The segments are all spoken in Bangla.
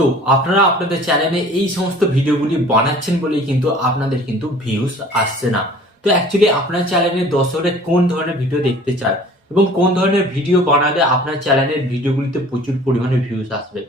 তো আপনারা আপনাদের চ্যানেলে এই সমস্ত ভিডিওগুলি বানাচ্ছেন বলেই কিন্তু আপনাদের কিন্তু ভিউজ আসছে না। তো অ্যাকচুয়ালি আপনার চ্যানেলের দর্শকরা কোন ধরনের ভিডিও দেখতে চায় এবং কোন ধরনের ভিডিও বানালে আপনার চ্যানেলের ভিডিওগুলিতে প্রচুর পরিমাণে ভিউজ আসবে।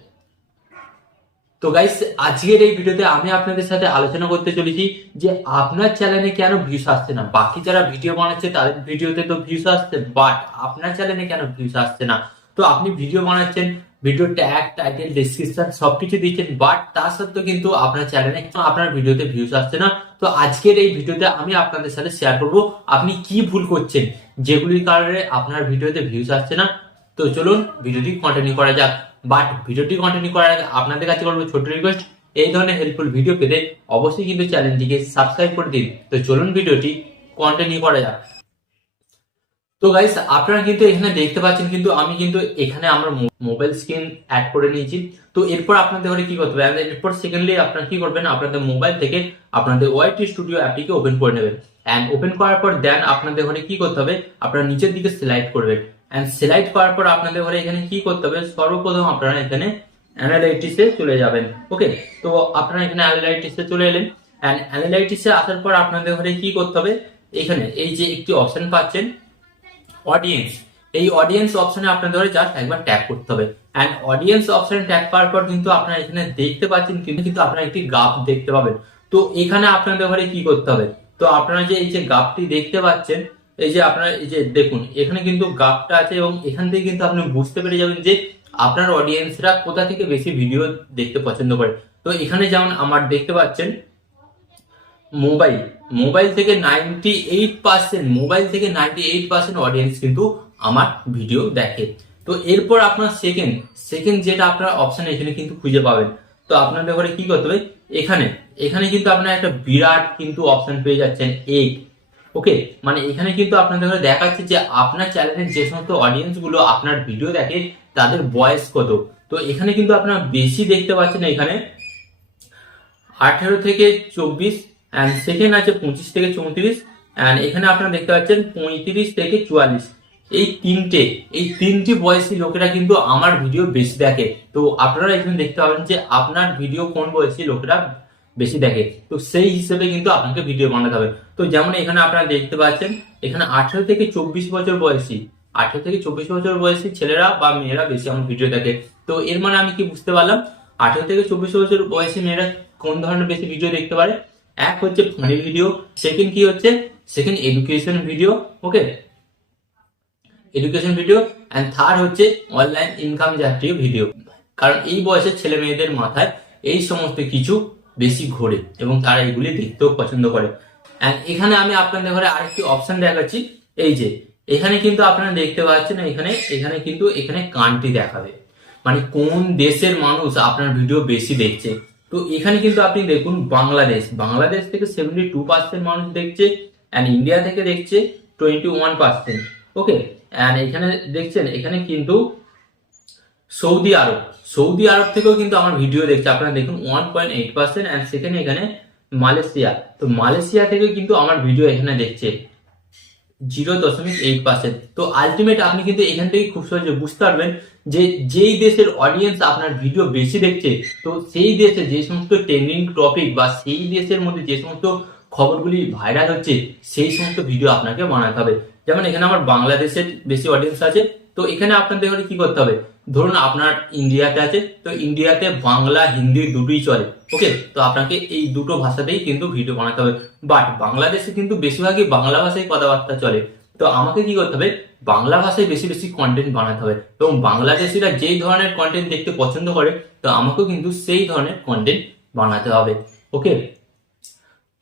তো গাইস, আজকের এই ভিডিওতে আমি আপনাদের সাথে আলোচনা করতে চলেছি যে আপনার চ্যানেলে কেন ভিউজ আসছে না। বাকি যারা ভিডিও বানাচ্ছে তাদের ভিডিওতে তো ভিউজ আসছে, বাট আপনার চ্যানেলে কেন ভিউজ আসছে না। তো আপনি ভিডিও বানাচ্ছেন, ভিডিও ট্যাগ, টাইটেল, ডেসক্রিপশন সবকিছু দিচ্ছেন, বাট তা সত্ত্বেও কিন্তু আপনার চ্যানেলে আপনার ভিডিওতে ভিউজ আসছে না। তো আজকের এই ভিডিওতে আমি আপনাদের সাথে শেয়ার করব আপনি কি ভুল করছেন যেগুলির কারণে আপনার ভিডিওতে ভিউজ আসছে না। তো চলুন ভিডিওটি কন্টিনিউ করা যাক। বাট ভিডিওটি কন্টিনিউ করার আগে আপনাদের কাছে করবো ছোট রিকোয়েস্ট, এই ধরনের হেল্পফুল ভিডিও পেতে অবশ্যই কিন্তু চ্যানেলটিকে সাবস্ক্রাইব করে দিন। তো চলুন ভিডিওটি কন্টিনিউ করা যাক। তো গাইস, আপনারা কিন্তু এখানে দেখতে পাচ্ছেন কিন্তু আমি কিন্তু এখানে আমার মোবাইল স্ক্রিন অ্যাড করে নিয়েছি। তো এরপর আপনাদের ঘরে কি করতে হবে, এরপর সেকেন্ডলি আপনারা কি করবেন, আপনাদের মোবাইল থেকে আপনাদের ওয়াইটি স্টুডিও অ্যাপটিকে ওপেন করে নেবেন। অ্যান্ড ওপেন করার পর দেন আপনাদের ঘরে কি করতে হবে, আপনারা নিচের দিকে স্লাইড করবেন। অ্যান্ড স্লাইড করার পর আপনাদের ঘরে এখানে কি করতে হবে, সর্বপ্রথম আপনারা এখানে অ্যানালাইটিক্সে চলে যাবেন। ওকে, তো আপনারা এখানে অ্যানালাইটিক্সে চলে এলেন। অ্যান্ড অ্যানালাইটিক্সে আসার পর আপনাদের ঘরে কি করতে হবে, এখানে এই যে একটি অপশন পাচ্ছেন অডিয়েন্স, এই অডিয়েন্স অপশনে আপনাদের জাস্ট একবার ট্যাপ করতে হবে। এন্ড অডিয়েন্স অপশনে ট্যাপ করার পর কিন্তু আপনারা এখানে দেখতে পাচ্ছেন কিন্তু আপনারা একটি গ্রাফ দেখতে পাবেন। তো এখানে আপনাদের ঘরে কি করতে হবে, তো আপনারা যে এই যে গ্রাফটি দেখতে পাচ্ছেন, এই যে আপনারা এই যে দেখুন এখানে কিন্তু গ্রাফটা আছে এবং এখান থেকে কিন্তু আপনি বুঝতে পেরে যাবেন যে আপনার অডিয়েন্সরা কোথা থেকে বেশি ভিডিও দেখতে পছন্দ করে। তো এখানে যেমন আমার দেখতে পাচ্ছেন মোবাইল মোবাইল থেকে 98% অডিয়েন্স কিন্তু আমার ভিডিও দেখে। তো এরপর আপনার সেকেন্ড যেটা আপনার অপশন এখানে কিন্তু খুঁজে পাবেন। তো আপনাদের ঘরে কি করতে হবে, এখানে এখানে কিন্তু আপনার একটা বিরাট কিন্তু অপশন পেয়ে যাচ্ছেন 8। ওকে, মানে এখানে কিন্তু আপনাদের ঘরে দেখাচ্ছে যে আপনার চ্যানেলের যে সমস্ত অডিয়েন্স গুলো আপনার ভিডিও দেখে তাদের বয়স কত। তো এখানে কিন্তু আপনারা বেশি দেখতে পাচ্ছেন এখানে 18 থেকে 24, এন্ড সেকেন্ড আছে 25 থেকে 34, এন্ড এখানে আপনারা দেখতে পাচ্ছেন 35 থেকে 44। এই তিনটি বয়সী লোকেরা কিন্তু আমার ভিডিও বেশি দেখে। তো আপনারা এখানে দেখতে পাবেন যে আপনার ভিডিও কোন বয়সী লোকেরা বেশি দেখে, তো সেই হিসেবে কিন্তু আপনাকে ভিডিও বানাতে হবে। তো যেমন এখানে আপনারা দেখতে পাচ্ছেন এখানে 18 থেকে 24 বছর বয়সী 18 থেকে 24 বছর বয়সী ছেলেরা বা মেয়েরা বেশি আমার ভিডিও দেখে। তো এর মানে আমি কি বুঝতে পারলাম, 18 থেকে 24 বছর বয়সী মেয়েরা কোন ধরনের বেশি ভিডিও দেখতে পারে। এক হচ্ছে ফানি ভিডিও, সেকেন্ড কি হচ্ছে, second education video. Okay, education video, and third হচ্ছে অনলাইন ইনকাম জাতীয় ভিডিও। কারণ এই বয়সের ছেলে মেয়েদের মাথায় এই সমস্ত কিছু বেশি ঘোরে এবং তারা এগুলি দেখতেও পছন্দ করে। এন্ড এখানে আমি আপনাদের ঘরে আরেকটি অপশন দেখাচ্ছি, এই যে এখানে কিন্তু আপনারা দেখতে পাচ্ছেন এখানে কিন্তু এখানে কান্ট্রি দেখাবে, মানে কোন দেশের মানুষ আপনার ভিডিও বেশি দেখছে। তো এখানে কিন্তু আপনি দেখুন বাংলাদেশ থেকে 72% মানুষ দেখছে, এন্ড ইন্ডিয়া থেকে দেখছে 21%। ওকে, এন্ড এখানে দেখছেন এখানে কিন্তু সৌদি আরব থেকেও কিন্তু আমার ভিডিও দেখছে, আপনারা দেখুন 1.8%, এন্ড সেখানে এখানে তো মালয়েশিয়া থেকে কিন্তু আমার ভিডিও এখানে দেখছে 0.8%। তো আলটিমেট আপনি কিন্তু এখান থেকে খুব সহজে বুঝতে পারবেন যে যেই দেশের অডিয়েন্স আপনার ভিডিও বেশি দেখছে, তো সেই দেশে যে সমস্ত ট্রেন্ডিং টপিক বা সেই দেশের মধ্যে যে সমস্ত খবরগুলি ভাইরাল হচ্ছে সেই সমস্ত ভিডিও আপনাকে বানাতে হবে। যেমন এখানে আমার বাংলাদেশের বেশি অডিয়েন্স আছে, তো এখানে আপনাদের কি করতে হবে, ধরুন আপনার ইন্ডিয়াতে আছে, তো ইন্ডিয়াতে বাংলা হিন্দি দুটোই চলে। ওকে, তো আপনাকে এই দুটো ভাষাতেই কিন্তু ভিডিও বানাতে হবে। বাট বাংলাদেশে কিন্তু বেশিরভাগই বাংলা ভাষায় কথাবার্তা চলে, তো আমাকে কি করতে হবে, বাংলা ভাষায় বেশি বেশি কন্টেন্ট বানাতে হবে এবং বাংলাদেশিরা যেই ধরনের কন্টেন্ট দেখতে পছন্দ করে তো আমাকেও কিন্তু সেই ধরনের কন্টেন্ট বানাতে হবে। ওকে,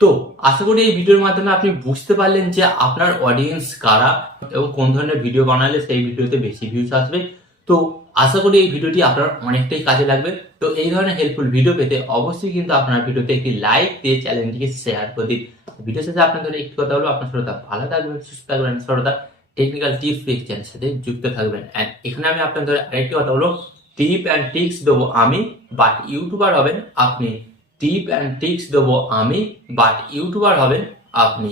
তো আশা করি এই ভিডিওর মাধ্যমে আপনি বুঝতে পারলেন যে আপনার অডিয়েন্স কারা এবং কোন ধরনের ভিডিও বানালে সেই ভিডিওতে বেশি ভিউজ আসবে। তো আশা করি এই ভিডিওটি আপনার অনেকটাই কাজে লাগবে। তো এই ধরনের হেল্পফুল ভিডিও পেতে অবশ্যই কিন্তু আপনার ভিডিওতে একটি লাইক দিয়ে চ্যানেলটিকে শেয়ার করে দিন। ভিডিও শেষে আপনাদের একটি কথা হলো, আপনার শ্রোতা ভালো থাকবেন, সুস্থ থাকবেন, শ্রোতা টেকনিক্যাল টিপস চ্যানেলের সাথে যুক্ত থাকবেন। এন্ড এখানে আমি আপনাদের আরেকটি কথা হলো, টিপ অ্যান্ড ট্রিক্স দেবো আমি, বাট ইউটিউবার হবেন আপনি। টিপ অ্যান্ড ট্রিক্স দেবো আমি, বাট ইউটিউবার হবেন আপনি।